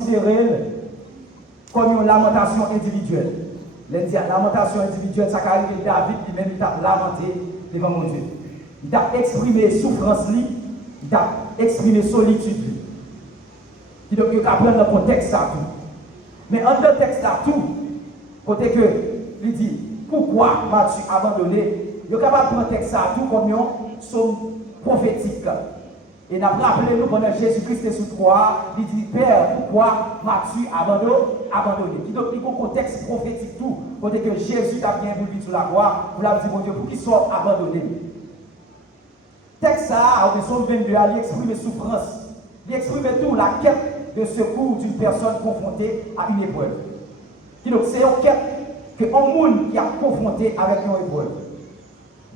considérer comme une lamentation individuelle. La lamentation individuelle, ça a arrivé David lui-même, il a lamenté devant mon Dieu. Il a exprimé souffrance, il a exprimé solitude. Donc, il a prendre le contexte à tout. Mais en le texte à tout, côté que, il dit, pourquoi m'as-tu abandonné? Il est capable de prendre le texte à tout comme un psaume prophétique. Et nous avons rappelé nous pendant Jésus-Christ est sous croix, il dit, Père, pourquoi m'as-tu abandonné? Donc, il y a un contexte prophétique tout, côté que Jésus a bien voulu sur la croix, vous l'avez dit, mon Dieu, pour qu'il soit abandonné. Texte ça, en psaume 22, il exprime souffrance, il exprime tout, la quête de secours d'une personne confrontée à une épreuve. Donc, c'est une quête que un monde qui a confronté avec une épreuve.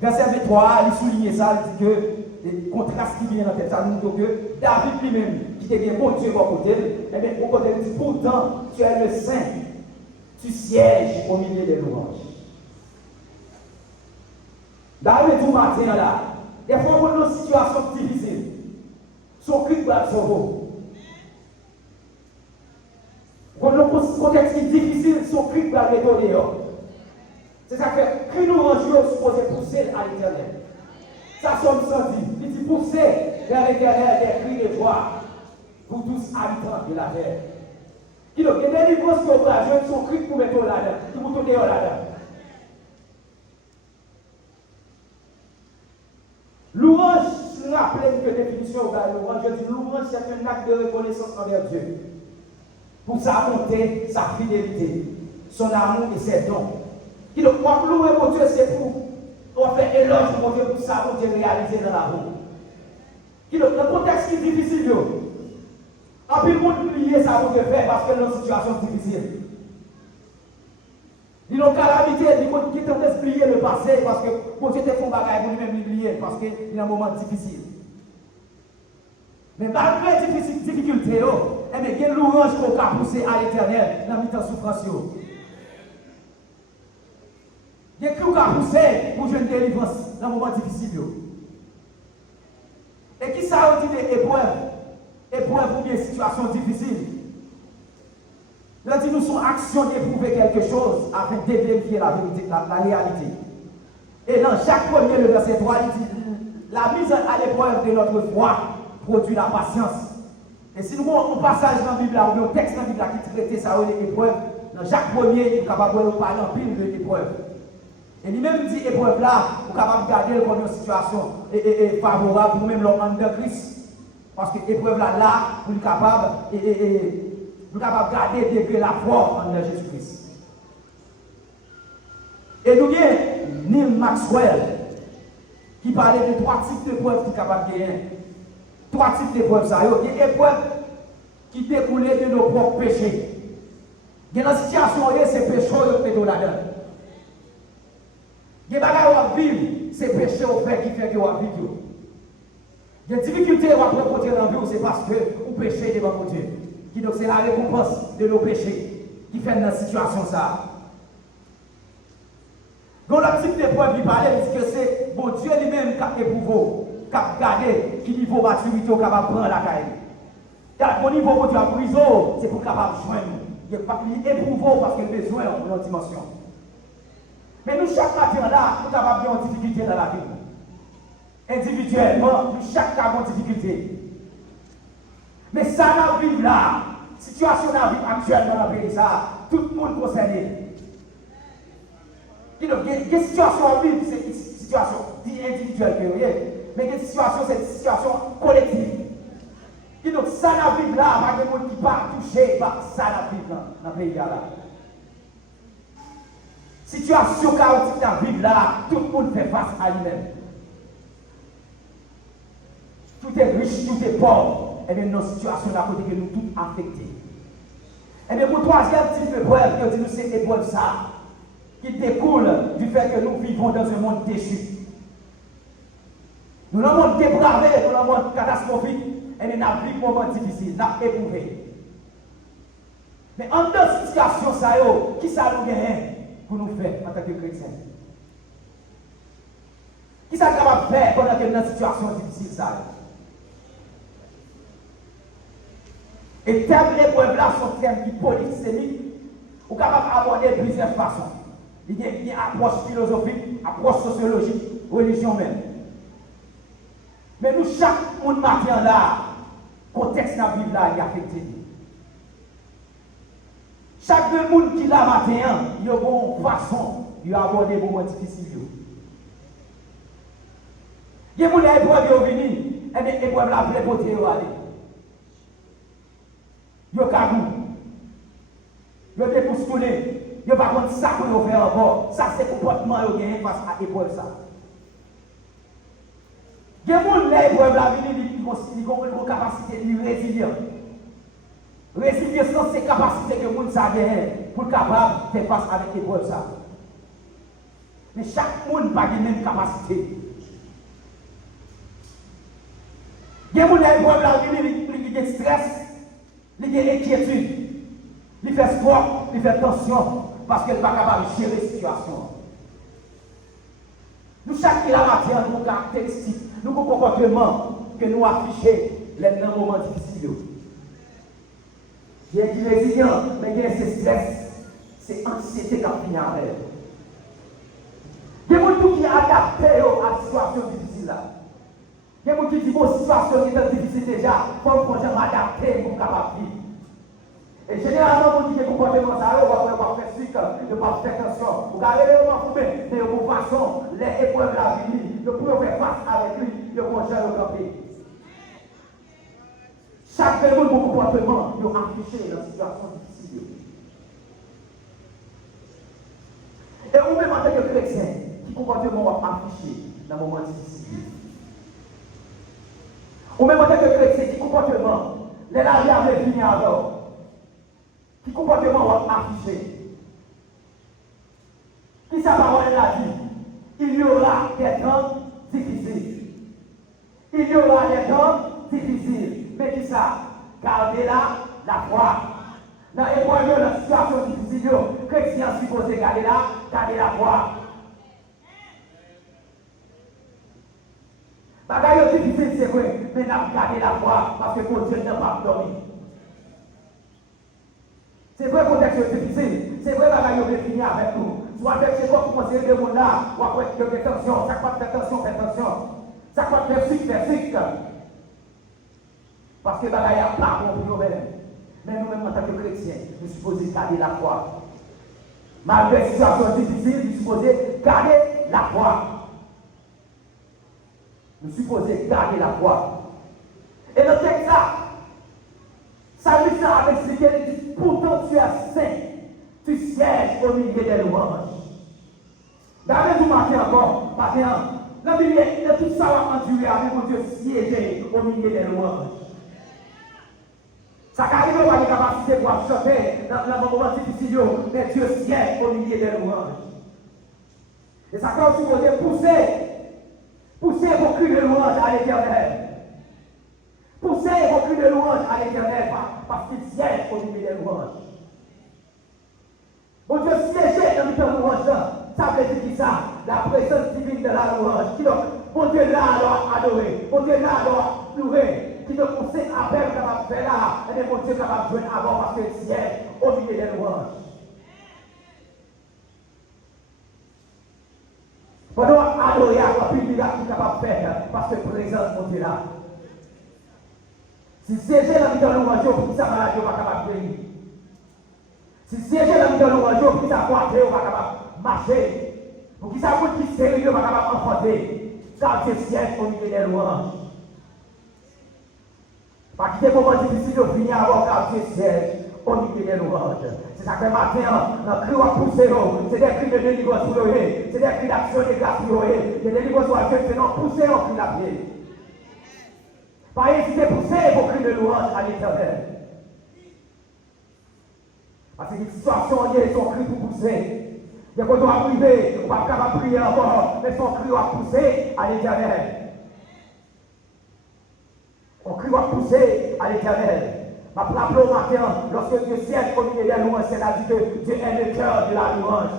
Verset 23, il souligne ça, il dit que le contraste qui vient dans la tête, ça nous dit que David lui-même, qui était bien bon Dieu à côté, eh bien, au côté, il dit, pourtant, tu es le saint, tu sièges au milieu des louanges. David, tout matin là, des fois, on a une situation difficile. Son cri doit sauver. Quand on a un contexte difficile, son cri doit retourner. C'est ça que cri nous range, supposé pousser à l'éternel. Ça somme sans dire. Il dit pousser vers l'éternel des cris de joie pour tous habitants de la terre. Il y a des délivrance qui ont son cri pour mettre là-dedans, pour tourner là-dedans. Louange, je rappelle que définition de louange, je dis louange, c'est un acte de reconnaissance envers Dieu. Pour sa bonté, sa fidélité, son amour et ses dons. Qui donc, pour louer mon Dieu, c'est pour faire éloge mon Dieu pour sa bonté réalisée dans la route. Qui donc, le contexte qui est difficile, en plus, le monde plier sa bonté faire parce que dans une situation difficile. Ils ont calamité, ils ont qui tentent d'expliquer le passé parce que mon Dieu te font bagaille pour lui-même l'oublier parce qu'il y a un moment difficile. Mais malgré les difficultés, eh bien, quelle louange qu'on a poussé à l'éternel dans la souffrance. Il y a qui qu'on a poussé pour jouer une délivrance dans un moment difficile. Et qui ça dit des épreuves ou bien situations difficiles. Là, nous sommes actions d'éprouver quelque chose afin de vérifier la vérité, la réalité. Et dans chaque premier, le verset 3, il dit la mise à l'épreuve de notre foi produit la patience. Et si nous avons un passage dans la Bible, ou un texte dans la Bible qui traite ça, les épreuves, dans chaque premier, il est capable de parler en pile de l'épreuve. Et lui-même dit épreuve là, vous êtes capable de garder comme une situation favorable pour même l'homme de Christ. Parce que l'épreuve là, vous êtes capable nous sommes capables de garder et degré la foi en Jésus-Christ. Et nous avons Neil Maxwell qui parlait de trois types d'épreuves qui sont capables de gagner. Trois types d'épreuves. Il y a des épreuves qui découlent de nos propres péchés. Il y a une situation où c'est péché qui est là-dedans. Il y a des choses qui vivent, c'est péché qui fait que vous vivez. Il y a des difficultés à rencontrer dans la vie, c'est parce que vous péchez devant Dieu. Qui donc c'est la récompense de nos péchés qui fait dans cette situation ça. Donc le type d'épreuve qui parlait, il dit que c'est bon Dieu lui-même qui a éprouvé, qui a gardé, qui niveau maturité est capable de prendre la caille. Car au niveau où Dieu a prison, c'est pour capable de joindre. Il éprouve parce qu'il a besoin de notre dimension. Mais nous, chaque matin là, nous avons bien une difficulté dans la vie. Individuellement, nous, chaque cas avons une difficulté. Mais ça n'a pas là, situation dans la vie actuellement dans le pays, ça, tout le monde concerné. Il y a des situations à vivre, c'est une situation individuelle, mais des situations, c'est une situation collective. Et donc, ça n'a pas là, pas de monde qui va toucher, ça n'a pas dans le pays là. Situation chaotique dans la vie là, tout le monde fait face à lui-même. Tout est riche, tout est pauvre. Et bien, nos situations là, côté que nous tous affectés. Et bien, pour troisième type d'épreuve, nous c'est l'épreuve ça, qui découle du fait que nous vivons dans un monde déchu. Nous sommes un monde dépravé, nous sommes un monde catastrophique, et nous avons vécu un moment difficile, nous avons éprouvé. Mais en deux situations, ça qui ça nous gagne pour nous faire en tant que chrétiens? Qui ça capable de faire pendant que nous sommes dans une situation difficile ça? Et thème épreuve là sont thèmes qui polysémiques, ou capable d'aborder plusieurs façons. Il y a une approche philosophique, approche sociologique, religion même. Mais nous, chaque monde matin là, contexte dans la Bible là, il est affecté. Chaque monde qui là matin, il y a une bonne façon d'aborder les moments difficiles. Il y a des gens qui sont venus, et bien l'épreuve là, vous les porter aller. Il y a cabou, il y a des bousculés. Il n'y a pas contre ça qu'on fait encore. Ça, c'est le comportement qu'on a face à l'épreuve. Il y a des gens qui ont une capacité de résilience. Résilience, c'est la capacité que les gens ont pour être capable de faire face avec l'épreuve. Mais chaque monde n'a pas la même capacité. Il y a des gens qui ont stress, qui ont inquiétude, qui font sport, qui font tension. Parce qu'elle n'est pas capable de gérer la situation. Nous, chaque matin, nous avons caractéristiques, nous avons comportements que nous affichons dans les moments difficiles. Il y a qui est résilient, mais il y a ce stress, c'est anxiété qui a fini avec. Il y a des gens qui sont adaptés à la situation difficile. Il y a des gens qui disent que la situation est difficile déjà, il faut que je m'adapte pour capable vivre. Et généralement, on dit que le comportement ça, on va faire sucre, on va faire attention. Vous allez vraiment couper, mais de toute façon, les épreuves de la vie, vous pouvez faire face avec lui, vous pouvez gérer le camper. Chaque personne, mon comportement, il affiché dans une situation difficile. Et vous-même, en tant que chrétien, qui comportement va afficher dans un moment difficile. Vous-même, en tant que chrétien, qui comportement, les larmes avaient fini alors. Qui comportement va afficher? Qui sa parole l'a dit? Il y aura des temps difficiles. Il y aura des temps difficiles. Mais qui ça? Gardez la foi. Dans l'épreuve de la situation difficile, les chrétiens supposés garder la foi. Bagaille difficile, c'est vrai, mais nous avons gardé la foi parce que mon Dieu n'a pas dormi. C'est vrai que le contexte est difficile. C'est vrai que nous finir avec nous. Soit chez toi pour conseiller des gens là, ou après tu fais attention, chaque fois que tu fais attention, fais attention. Chaque fois que tu fais sucre. Parce que bagaille a pas bon pour nous-mêmes. Mais nous-mêmes en tant que chrétiens, nous sommes supposés garder la foi. Malgré les situations difficiles, nous sommes supposés garder la foi. Nous sommes supposés garder la foi. Et le texte là, ça lui a expliqué, il dit, pourtant tu es saint, tu sièges au milieu des louanges. Regardez vous marquez encore, matin, la Bible, tout ça va endurer avec mon Dieu siéger au milieu des louanges. Ça n'arrive pas à la capacité pour chanter dans le moment difficile, mais Dieu siège au milieu des louanges. Et ça quand vous pouvez pousser vos cris de louange à l'Éternel. Poussez vos cris de louange à l'Éternel parce qu'il siège au milieu des louanges. Mon Dieu siège dans le louange, ça veut dire qui ça? La présence divine de la louange. Qui donc, mon Dieu là doit adorer, mon Dieu là doit louer. Qui donc, on sait à peine capable de faire là, et mon Dieu capable de jouer avant parce qu'il siège au milieu des louanges. Pendant adorer, avoir plus de miracle capable de faire parce que présence mon Dieu là. Si siéger la vie dans l'ouange, pour ça maladie va capable de guérir. Si siéger la vie dans l'ouange, pour ça croître, on va capable de marcher. Pour qui ça coûte qui sérieux va capable d'enfanter. Car Dieu siège au milieu des louanges. Parce que des moments difficiles de finir avant car Dieu siège au milieu des louanges. C'est ça que matin, le cri va pousser, c'est des cris de délivrance pour eux, c'est des cris d'action de grâce pour eux, des délivrances pour Dieu, c'est non pousser au cri d'appel. Pas hésiter pousser vos cris de louange à l'Éternel. Parce que les situations liées sont cris pour pousser. Il y a quand on va priver, on va pas capable de prier encore, mais son cri va pousser à l'Éternel. On crie va pousser à l'Éternel. Ma rappelez au matin, lorsque Dieu siège au milieu des louanges, c'est-à-dire que Dieu est le cœur de la louange.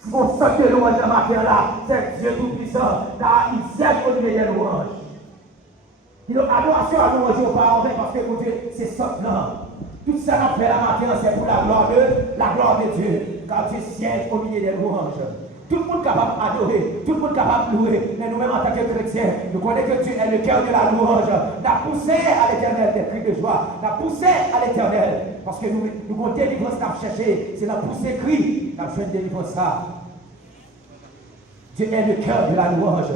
Si on sent que louange ce matin là, c'est Dieu tout-puissant, car il siège au milieu des louanges. Il a adoration attention à nous rejoindre pas en vain parce que mon Dieu, c'est ça là. Tout ça qu'on fait la matin, c'est pour la gloire de Dieu. Car Dieu siège au milieu des louanges. Tout le monde est capable d'adorer, tout le monde est capable de louer, mais nous-mêmes en tant que chrétiens, nous connaissons que Dieu est le cœur de la louange. Nous avons poussé à l'éternel des cris de joie, nous avons poussé à l'éternel, parce que nous avons délivrance à chercher, c'est la poussée cri, nous avons fait une délivrance ça. Dieu est le cœur de la louange.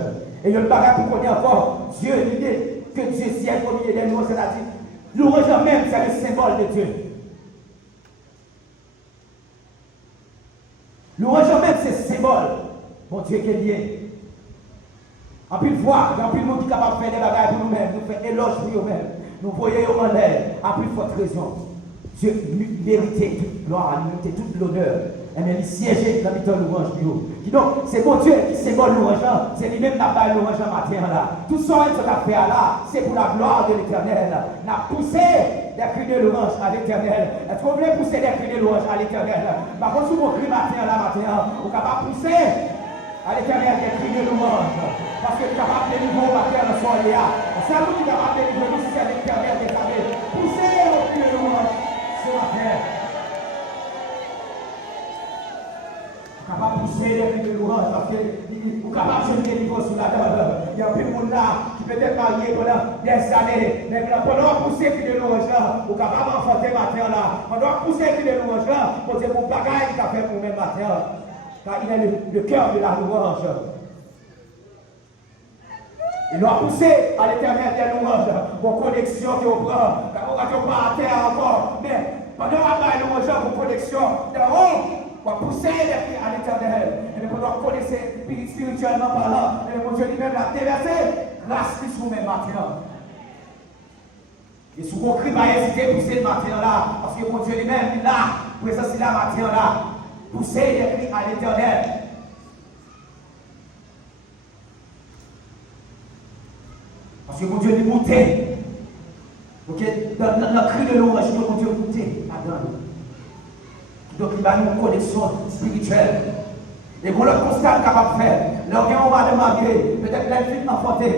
Et le bagage pour qu'on ait encore Dieu, l'idée que Dieu siège au milieu des louanges, c'est-à-dire, louange même, c'est le symbole de Dieu. Louange même, c'est ce symbole. Mon Dieu qui est lié. En plus de voir, il y a plus de monde qui est capable de faire des bagages pour nous-mêmes. Nous faisons éloge pour nous-mêmes. Nous voyons en l'air. À plus forte raison. Dieu méritait toute gloire, il méritait toute l'honneur. Et bien, il siégeait dans le louange. Donc, c'est mon Dieu qui symbole louange. C'est lui-même qui n'a pas louange matin là. Tout ça, ce qu'on a fait là, c'est pour la gloire de l'éternel. On a poussé des cris de louange à l'éternel. Est-ce qu'on voulait pousser des cris de louange à l'éternel? Par contre, si vous criez matin là, vous êtes capable de pousser à l'éternel des cris de louange. Parce que vous êtes capable de délivrer matin dans son léa. C'est à vous qui êtes capable de délivrer nous, c'est l'éternel qui est capable de pousser au cri de louange ce matin. Capable de pousser les cris de louange parce que vous êtes capable de jeter les sur la table. Il y a plus de monde là qui peut être marié pendant des années. Mais pendant pousser les cris de louange là, vous êtes capable d'enfanter matin là. Pendant pousser les cris de louange là, pour dire mon bagage qui a fait pour même matin. Car il est le cœur de la louange. Il doit pousser à l'éternel des louanges. Vos connexions que vous prenez. Car vous n'êtes pas à terre encore. Mais pendant la louange, vos connexions de haut. On va pousser les cris à l'éternel. Et nous pouvons connaître spirituellement parlant. Et mon Dieu lui-même l'a déversé. Grâce plus vous-même matin. Et si vous criez, pas hésiter à pousser le matin là. Parce que mon Dieu lui-même est là. Présence là matin là. Poussez les cris à l'éternel. Parce que mon Dieu est monté. Donc, dans le cri de louange, mon Dieu est monté. Donc, il va nous une connexion spirituelle. Et pour le constat capable de faire, l'organe on va demander, peut-être l'infime enfanté.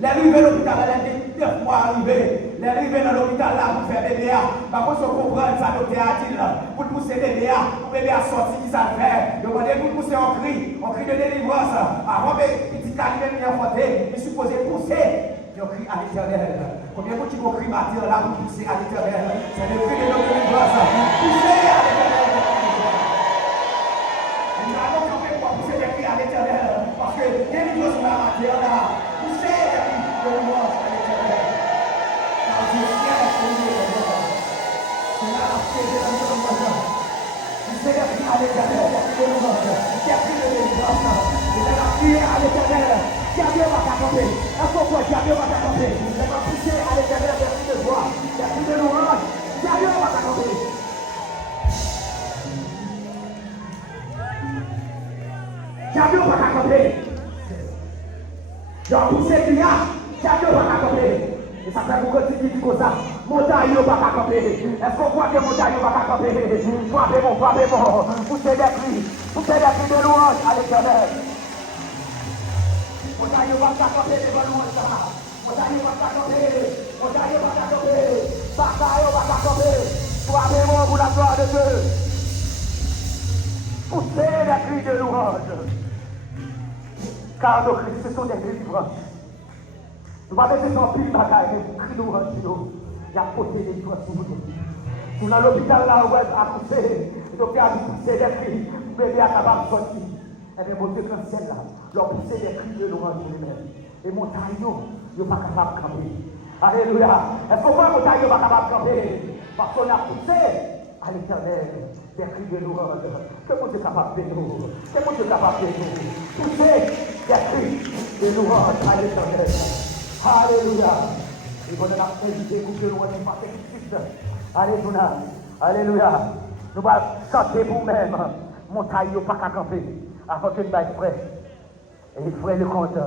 L'arrivée à l'hôpital, elle est 2 fois arrivée. L'arrivée dans l'hôpital là pour faire bébé. Par contre, on comprend ça, docteur a dit là. Pour pousser bébé, pour bébé à sortir, qui ça fait. Demandez pour pousser en cri de délivrance. Avant que petit arrivé à enfanté, il est supposé pousser. Et on crie à l'éternel. Combien de gens qui vont crier matin là pour pousser à l'éternel? C'est le cri de notre délivrance. Pousser à l'éternel. Nous avons campé pour pousser des cris à l'éternel. Parce que délivrance là matin là. Pousser des cris de louange à l'éternel. Car Dieu siège au milieu des louanges. C'est là la paix de la louange. Pousser des cris à l'éternel. Des cris de louange. Des cris de délivrance. C'est là la prière à l'éternel. Dieu va t'accompagner. Est-ce qu'on voit Dieu va t'accompagner? Elle va pousser à l'éternel des cris de joie, des cris de louange. Dieu va t'accompagner. Dieu va t'accompagner. Donc pousser Dieu va t'accompagner. Et ça fait beaucoup de dit comme ça. Montagne va t'accompagner. Est-ce qu'on voit que montagne va t'accompagner? Frappez bon. Poussez des cris de louange à l'éternel. Montagne va t'accompagner devant nous. Montagne va t'accompagner. Bataille va t'accompagner. Soyez bon pour la gloire de Dieu. Poussez les cris de louange. Car nos cris, ce sont des délivrances. Nous allons laisser son pile bataille, mais cris de louange sur nous. Il y a porté des délivrances pour vous. Nous dans l'hôpital là, on va pousser. Le docteur a poussé des cris. Bébé est capable de sortir. Et bien, mon Dieu, comme celle là, leur pousser des cris de louange sur lui-même. Et montagne, ils ne sont pas capables de camper. Alléluia. Est-ce qu'on voit montagne, ils ne sont pas capables de camper? Parce qu'on a poussé à l'éternel des cris de louange. Que mon Dieu est capable de nous? Que mon Dieu est capable de nous? Pousser des cris de louange à l'éternel. Alléluia. Et on a fait des coups de louange par Christ. Alléluia. Nous allons chanter pour nous-mêmes. Montagne, ils ne sont pas capables de camper. Avant que nous soyons prêts. Et frère le compte.